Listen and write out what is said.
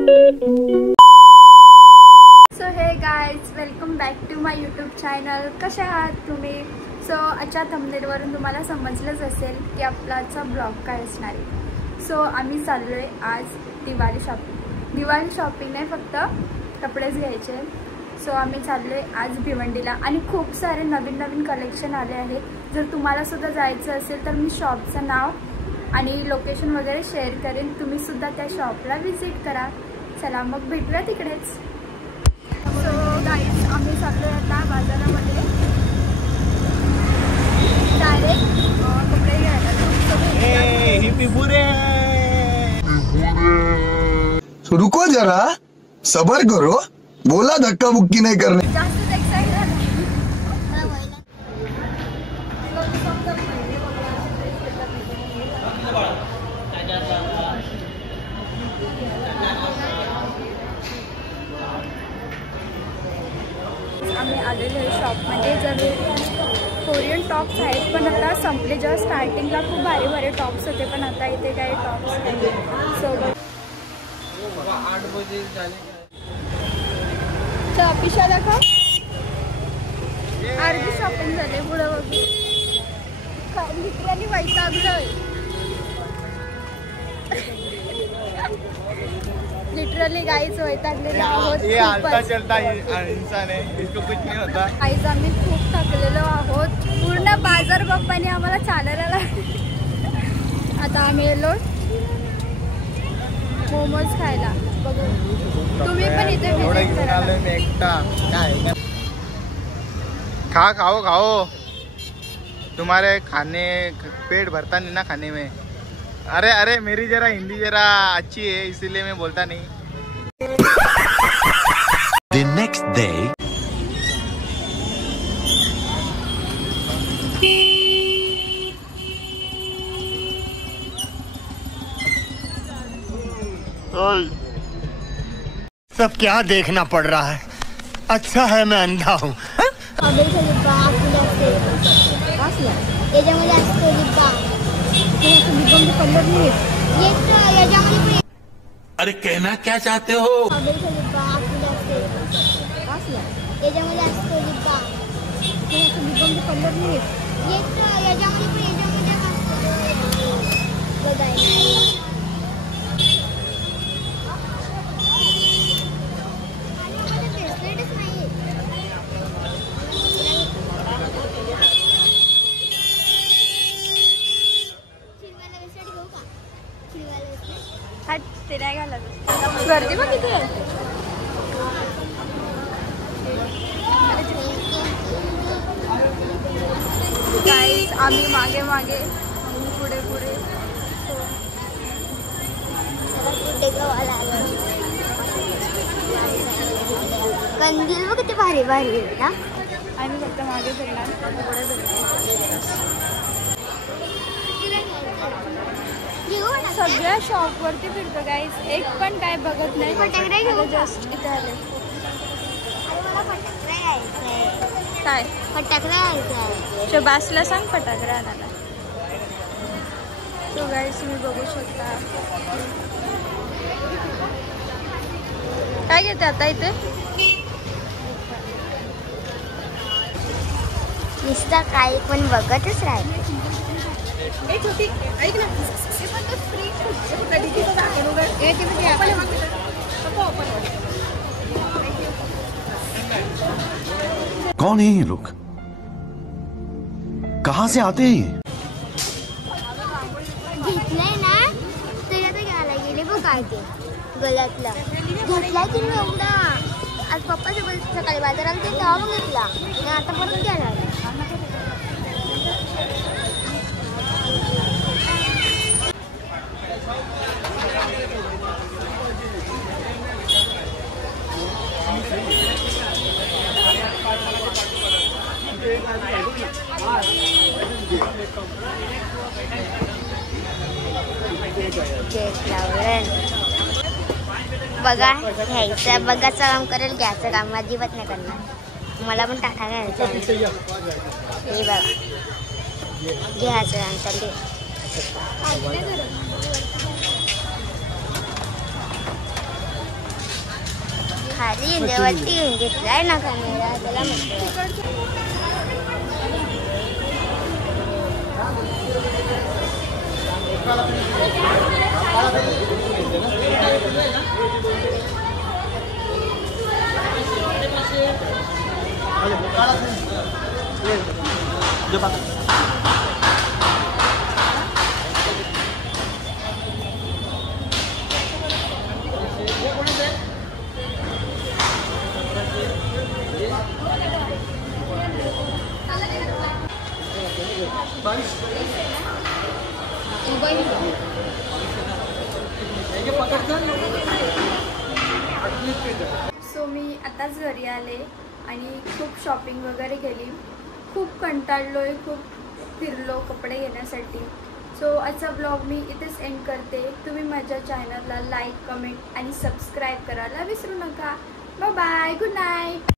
So hey guys, welcome back to my YouTube channel. कशा आहात तुम्ही? सो आजच्या थंबनेलवरून तुम्हाला समजलंच असेल की आपला आजचा ब्लॉग काय असणार आहे. सो आम्ही चाललो आहे आज दिवाळी शॉपिंग नाही, फक्त कपडेच घ्यायचे. सो आम्ही चाललो आहे आज भिवंडीला आणि खूप सारे नवीन कलेक्शन आले आहे. जर तुम्हाला सुद्धा जायचं असेल तर मी शॉपचं नाव आणि लोकेशन वगैरे शेअर करेन, तुम्ही सुद्धा त्या शॉपला व्हिजिट करा. चला मग भेटूया तिकडेच. सो गाईज, आम्ही चाललो आहे आता बाजारामध्ये डायरेक्ट कपडे घ्यायला. रुको जरा, सबर करो, बोला धक्का मुक्की नहीं करने. जास्त एक्साइटेड झालं. आम्ही आलेलो आहे शॉपमध्ये. जर कोरियन टॉप्स आहेत पण आता संपले. जेव्हा स्टार्टिंगला खूप भारी टॉप्स होते पण आता इथे काही टॉप्स नाही. सोबत 8 बजे पिशा दाखव. अर्धी शॉपिंग झाली. पुढं बघू लिटरली वैतागलोय. लिटरली गाईज वैतागलेलो आहोत. गाईज आम्ही खूप थकलेलो आहोत. पूर्ण बाजार बाप्पाने आम्हाला चालायला लागले. आता आम्ही येलो मोमोज खायला. बघू, तुम्ही पण इथे विजिट करा. खाओ. तुम्हारे खाने पेट भरता नहीं ना खाने में. अरे मेरी जरा हिंदी जरा अच्छी है इसीलिए मैं बोलता नहीं. The next day. सब क्या देखना पड़ रहा है. अच्छा है मैं अंधा हूँ. अरे कहना क्या चाहते हो? ते नाही घालत. गर्दी बघ किती आहे. गाईज आम्ही मागे पुढे कंदील बघ किती भारी आहे ना. आम्ही फक्त मागे फिरणार, पुढे सगळ्या शॉप वरती फिरतो गाईज. एक पण काय बघत नाही. जस्ट इथे आले. काय फटाकडा शोबासला सांग फटाकडा आणायला. सो गाईज तुम्ही बघू शकता. काय घेते आता इथे? नुसतं काही पण बघतच राहते. कौन है ये लोग? कहाँ से आते हैं ये? घेतलंय ना त्याला तर घ्यायला गेले बघ काय ते गळ्यातला घेतलाय की मी एवढा. आज पप्पा सकाळी बाजारात ते तेव्हा घेतला आणि आता परत घ्यायला. बघा घ्यायचं, बघाचं काम करेल, घ्यायचं काम अजिबात नाही करणार. मला पण टाका घ्यायचं. हे बघा घ्यायचं आणि खाली वरती येऊन घेतलाय ना कॅमेरा त्याला म्हणतो. सो मी आताच घरी आले आणि खूप शॉपिंग वगैरे केली. खूप कंटाळलोय, खूप फिरलो कपडे घेण्यासाठी. सो आजचा ब्लॉग मी इथेच एंड करते. तुम्ही माझ्या चॅनलला लाईक, कमेंट आणि सबस्क्राईब करायला विसरू नका. Bye bye, good night.